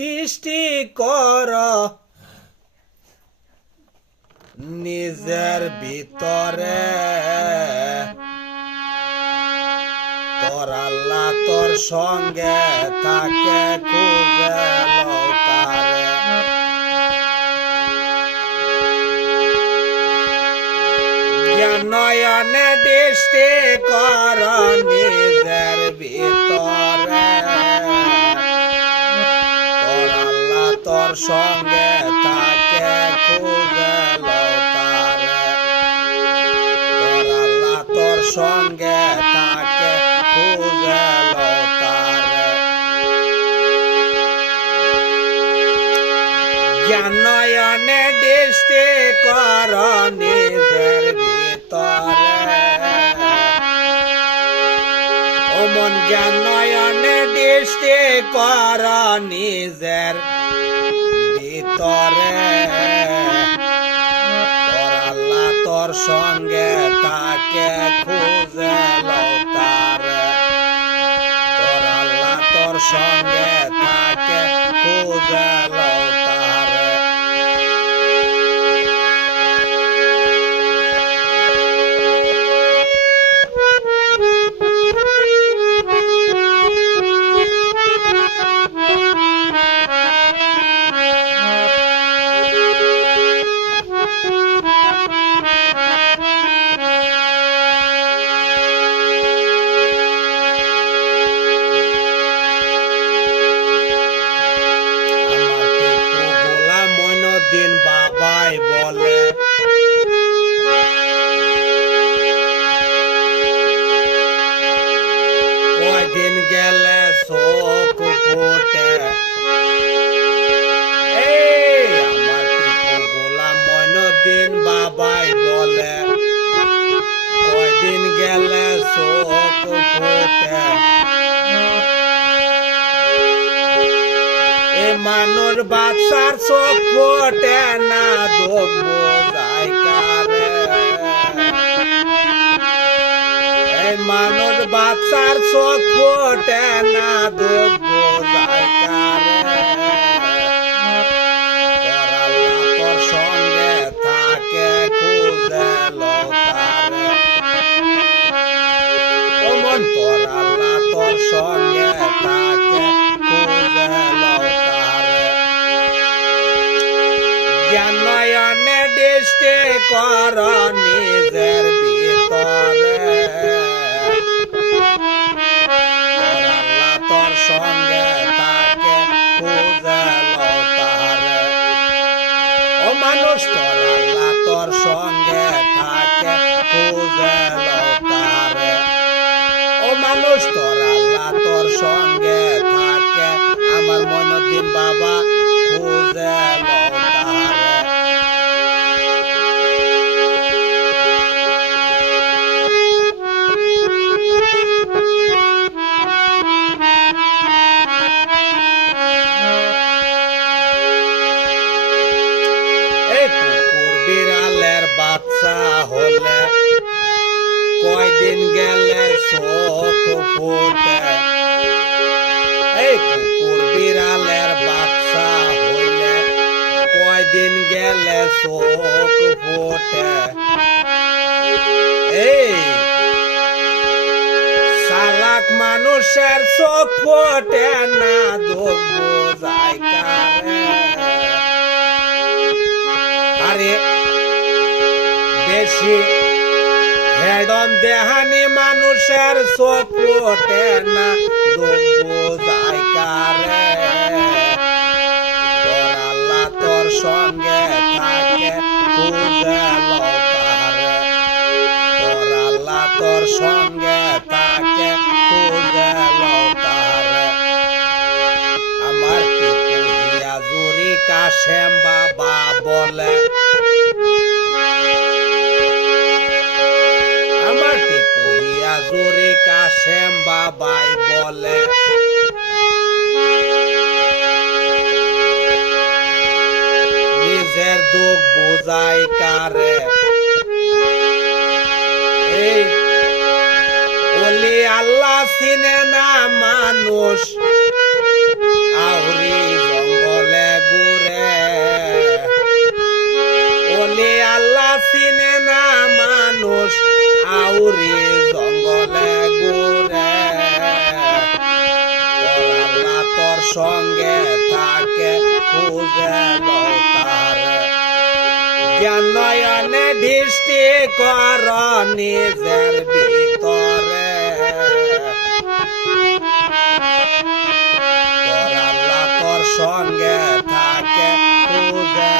দৃষ্টি কর নিজের ভিতরে, তোর আল্লাহ তোর সঙ্গে থাকে খুঁজে লও তারে। নয়নে দৃষ্টি কর নিজের ভিতরে, তোর আল্লাহ তোর সঙ্গে থাকে খুঁজে লও তারে। তোর আল্লাহ তোর সঙ্গে থাকে খুঁজে লও তারে। নয়নে দৃষ্টি কর নিজের ভিতরে, ও মন জ্ঞান নয়নে দৃষ্টি কর নিজের ভিতরে, তোর আল্লাহ তোর সঙ্গে তাকে খুঁজে লও তারে। তোর আল্লাহ তোর সঙ্গে তাকে খুঁজে লও তারে। বাবাই বলে কয়দিন গেলে চোখ ফুটে, আমার টিপু গোলাম মইনুদ্দিন বাবাই বলে কয়দিন গেলে চোখ ফুটে। মানুষ বাচ্চার চোখ ফোটে না, দুঃখ বোঝায় কারে। এই মানুষ বাচ্চার চোখ ফোটে না, দুঃখ বোঝায় কারে। তোর আল্লাহ তোর সঙ্গে থাকে খুঁজে লও তারে। ও মন তোর আল্লাহ তোর সঙ্গে থাকে খুঁজে লও তারে। নয়নে দৃষ্টি কর নিজের ভিতরে, তোর আল্লাহ তোর সঙ্গে থাকে খুঁজে লও তারে। ও মানুষ তোর আল্লাহ তোর সঙ্গে থাকে খুঁজে লও তারে। ও মানুষ তোর আল্লাহ তোর সঙ্গে থাকে, আমার মইনুদ্দিন বাবা খুঁজে লও তারে। কুকুর বিড়ালের বাচ্চা হলে কয়দিন গেলে চোখ ফুটে। এই কুকুর বিড়ালের বাচ্চা হইলে কয়দিন গেলে চোখ ফুটে। এই চালাক মানুষের চোখ ফোটে না, দুঃখ বোঝায় কারে। আরে বেশি হেডম দেহানি মানুষের চোখ ফোটে না, দুঃখ বোঝায় কারে। তোর আল্লাহ তোর সঙ্গে থাকে খুঁজে লও তারে। তোর আল্লাহ তোর সঙ্গে থাকে খুঁজে লও তারে। আমার টিপু হিয়াজুরি কাশেম বাবা বলে, আমার টিপু হিয়াজুরি কাশেম বাবাই বলে নিজের দুঃখ বোঝায় কারে। এই ওলি আল্লাহ চিনে না মানুষ, আউরি ঘুরি জঙ্গলে ঘুরে তোর আল্লাহ তোর সঙ্গে থাকে খুঁজে তারে জ্ঞান নয়নে দৃষ্টি কর নিজের ভিতরে তোর আল্লাহ তোর সঙ্গে থাকে খুঁজে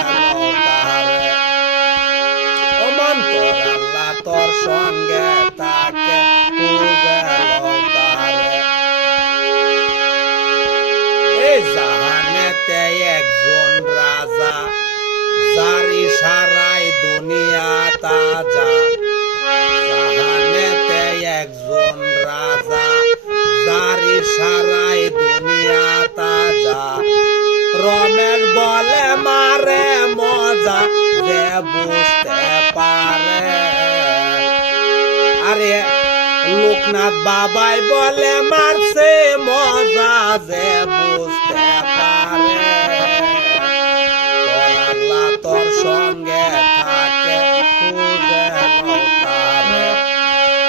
তারে ও মন তোর আল্লাহ তোর সঙ্গে থাকে খুঁজে তারে এই জাহানেতে একজন রাজা যার ইশারায় দুনিয়া তাজা জাহানেতে একজন রাজা যার ইশারায় দুনিয়া তাজা রমেশ বলে মারে মজা যে বুঝতে পারে আরে লোকনাথ বাবাই বলে মারছে মজা যে বুঝতে পারে তোর আল্লাহ তোর সঙ্গে থাকে খুঁজে তারে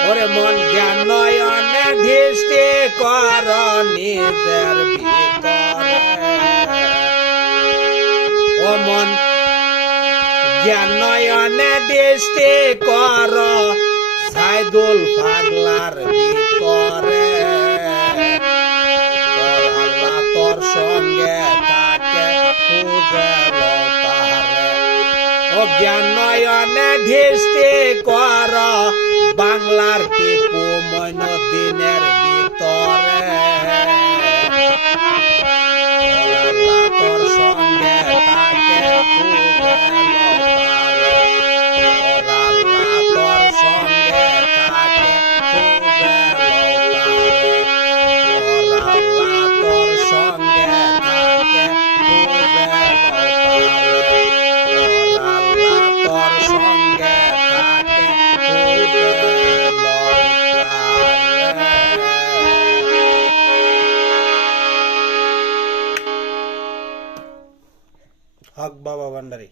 ওরে মন জ্ঞান নয়নে দৃষ্টি কর নিজের ভিতরে ও মন জ্ঞান নয়নে দৃষ্টি কর সাইদুল পাগলার ভিতরে তোর আল্লাহ তোর সঙ্গে থাকে খুঁজে তারে ও জ্ঞান নয়নে দৃষ্টি কর বাংলার টিপু মঈনুদ্দিনের ভিতরে তোর আল্লাহ তোর সঙ্গে থাকে খুঁজে তারে তোর আল্লাহ তোর সঙ্গে থাকে খুঁজে তারে তোর আল্লাহ তোর সঙ্গে থাকে খুঁজে তারে তোর আল্লাহ তোর সঙ্গে থাকে খুঁজে হক বাবা ভান্ডারী।